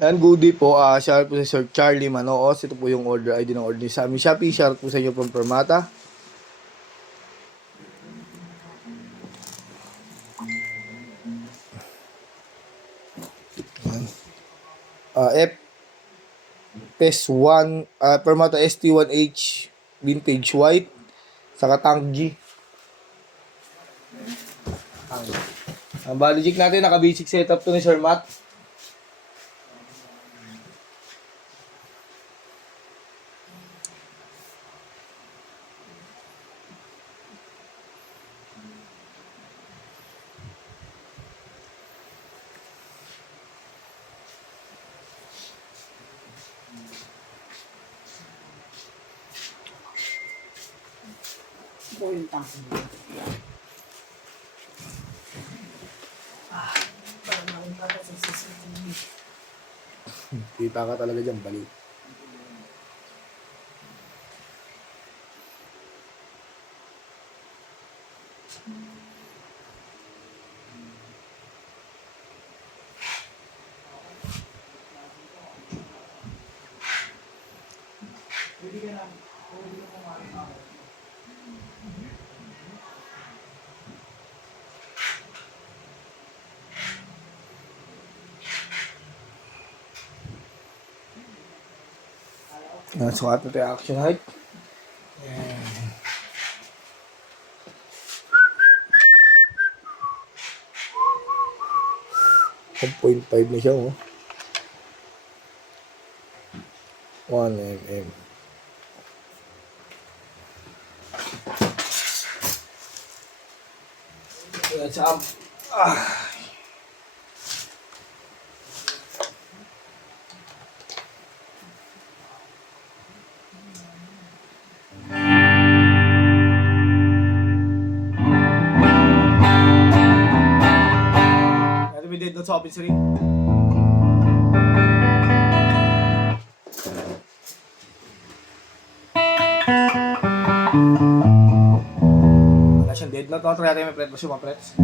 Yan, good day po. Shoutout po sa Sir Charlie Manoos. Ito po yung order ID ng order sa aming Shopee. Shoutout po sa inyo from Permata. FS1, Permata ST1H Vintage White. Saka Tank G. Ang balijik natin, naka-basic setup to ni Sir Matt. Po yung tangke. Parang nakita ka sa CCTV. Kita ka talaga dyan, balik. Sukat natin yung action height. Ayan. .5 na siya, oh. 1 mm. Ayan, sa we did not stop it, sorry. Wala siyang dead note. Try natin may fret. Basta yung mga frets.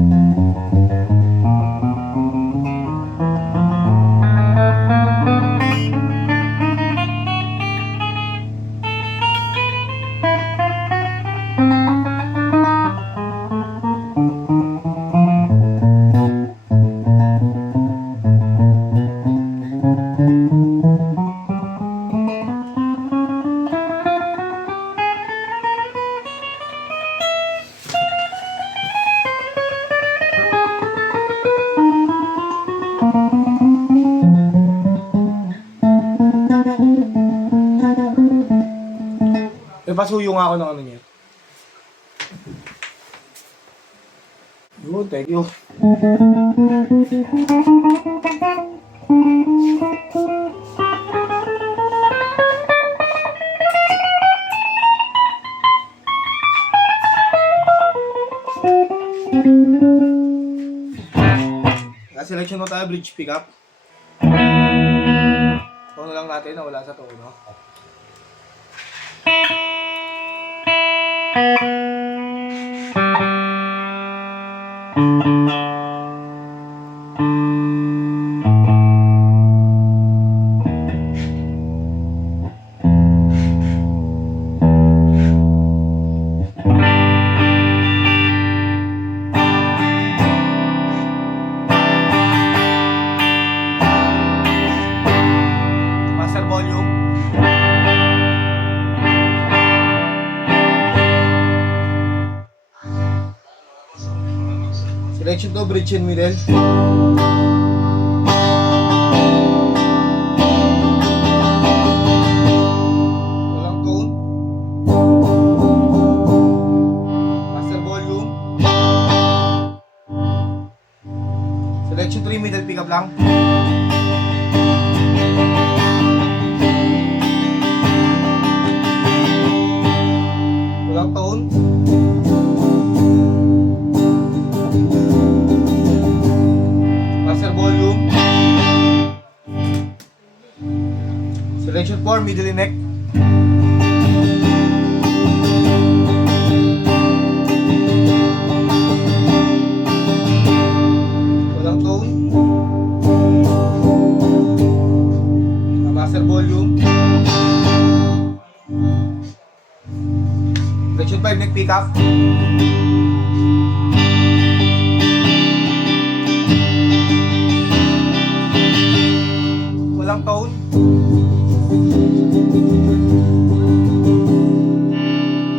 Pasuyo nga ako ng ano niya. Yun, thank you. Selection mo tayo, bridge pickup. Tono lang natin na wala sa tono. Master volume. Selection to, bridge and middle. Walang tone. Master volume. Selection 3, middle pickup lang. Walang tone. Master volume. Selection 4, middle neck. Walang tone. tayo nag-pick up. Walang tone.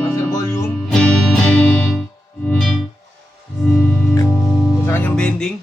Master volume. Kung sa kanyang bending.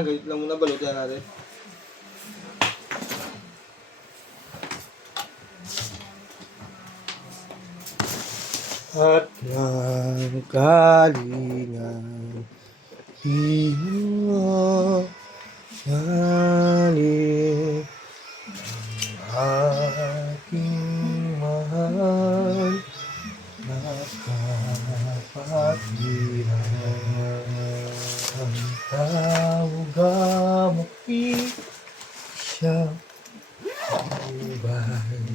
Ganit lang muna, balutan natin. At ng kalingan, di mo galing ang aking mahal na kapatiran. Ang tawag amaki siya ubay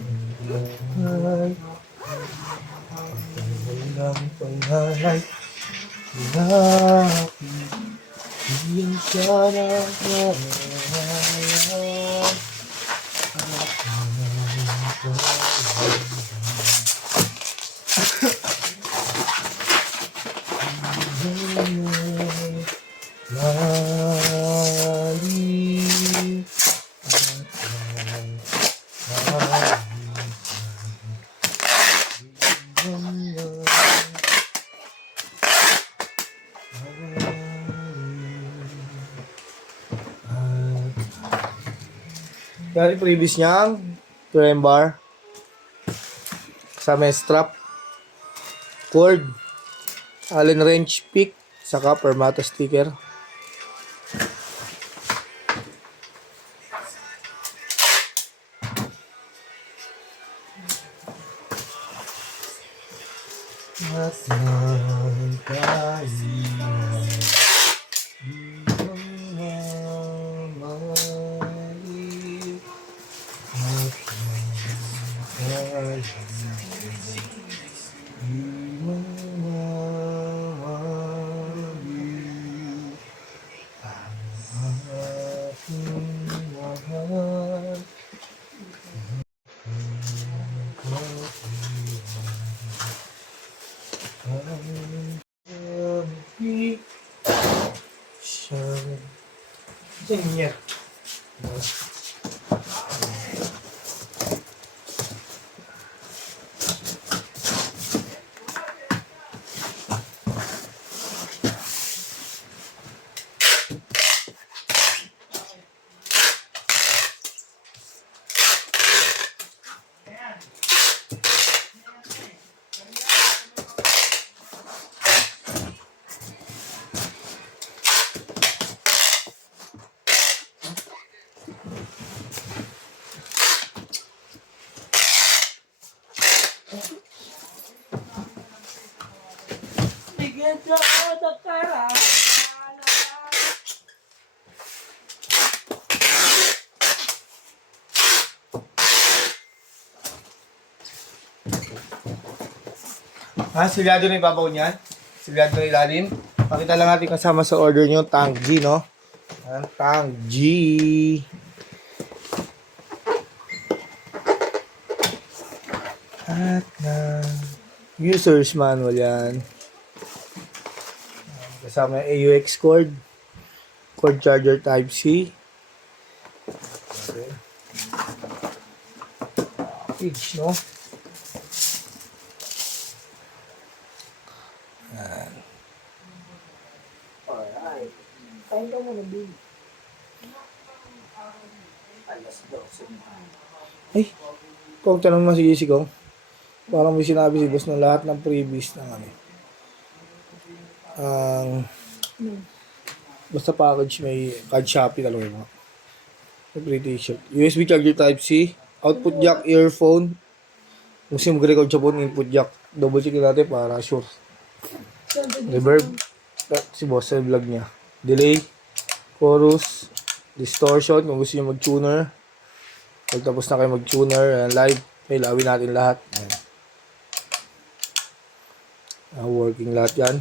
walang pangalay lapit iyan siya na narayan lalim Yan yung previous niyang trem bar sa may strap, cord, Allen wrench pick, saka permata sticker. At ng kalingan, di mga mali. At ng kalingan, di mga mali. Ang aking mahal. Siya. Bigyan siya ako ng pera. Silyado na ibabaw niyan. Silyado na ilalim. Pakita lang natin kasama sa order nyo, Tang G, no? Ayan, Tang G. At na user's manual yan. Kasama yung AUX cord. Cord charger type C. Okay. Page, no? gabi. Alas 12 na. Ay, kung tanong mo si Kong, parang may sinabi si boss na lahat ng freebies ng ano, ang basta package may card Shopee talaga mga. May free t-shirt. USB charger Type-C, output jack, earphone, kung sino mag-record sa phone, input jack. Double check natin para sure. Reverb, si boss sa vlog niya. Delay, chorus, distortion, kung gusto nyo mag-tuner. Pagtapos na kayo mag-tuner, live, may lawin natin lahat. Ayan. Working lahat yan.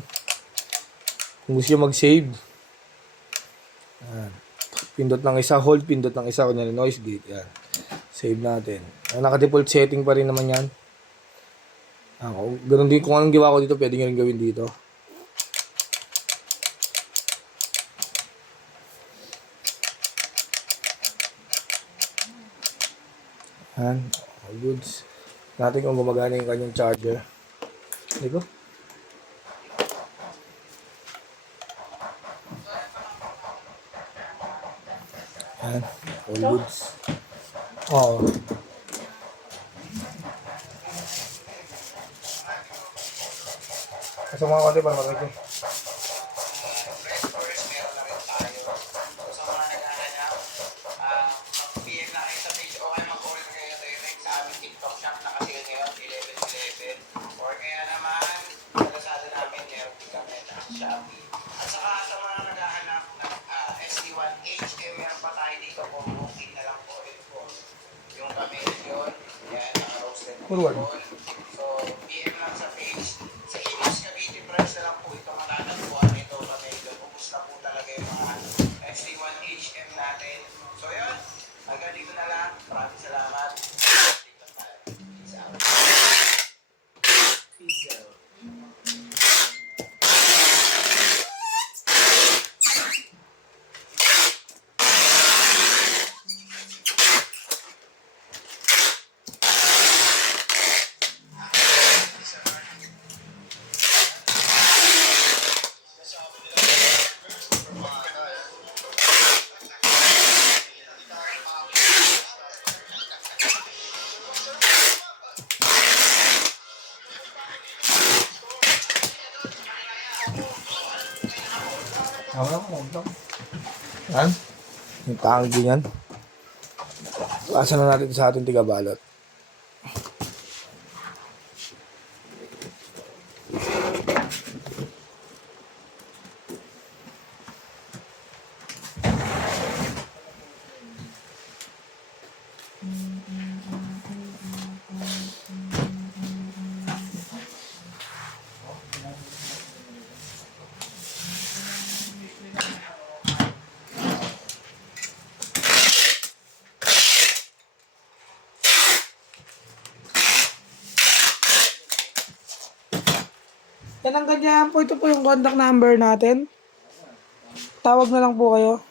Kung gusto nyo mag-save, ayan. Pindot ng isa, hold, pindot ng isa, kunyari noise gate, yan. Save natin. Naka-default setting pa rin naman yan. Ganun din, kung anong gawa ko dito, pwede nyo rin gawin dito. Yan, all goods. Natin kung gumagana yung kanyang charger. Hindi ko. Yan, all goods. Oo. Kasi mga konti para marinig ko. PM na kayo sa page o kaya mag-order kayo direct sa aming TikTok shop na kasi ngayon 11/11 or kaya naman sa Lazada namin meron din kami na Shopee. At saka sa mga naghahanap ng SD1HM meron pa tayo dito po booking na lang po ulit po. Yung kami yun, yan, naka-roasted Forward. so PM lang sa page. Sa Inos Cavite price na lang po ito matatagpuan ito kami. Ubus na po talaga yung mga SD1HM natin. So yun, hanggang dito na lang. Maraming salamat. Dito tayo. Peace out. Peace out. Yan. Yung tanggi niyan. Pasa na natin sa ating tigabalot. Yan ang ganyan po. Ito po yung contact number natin. Tawag na lang po kayo.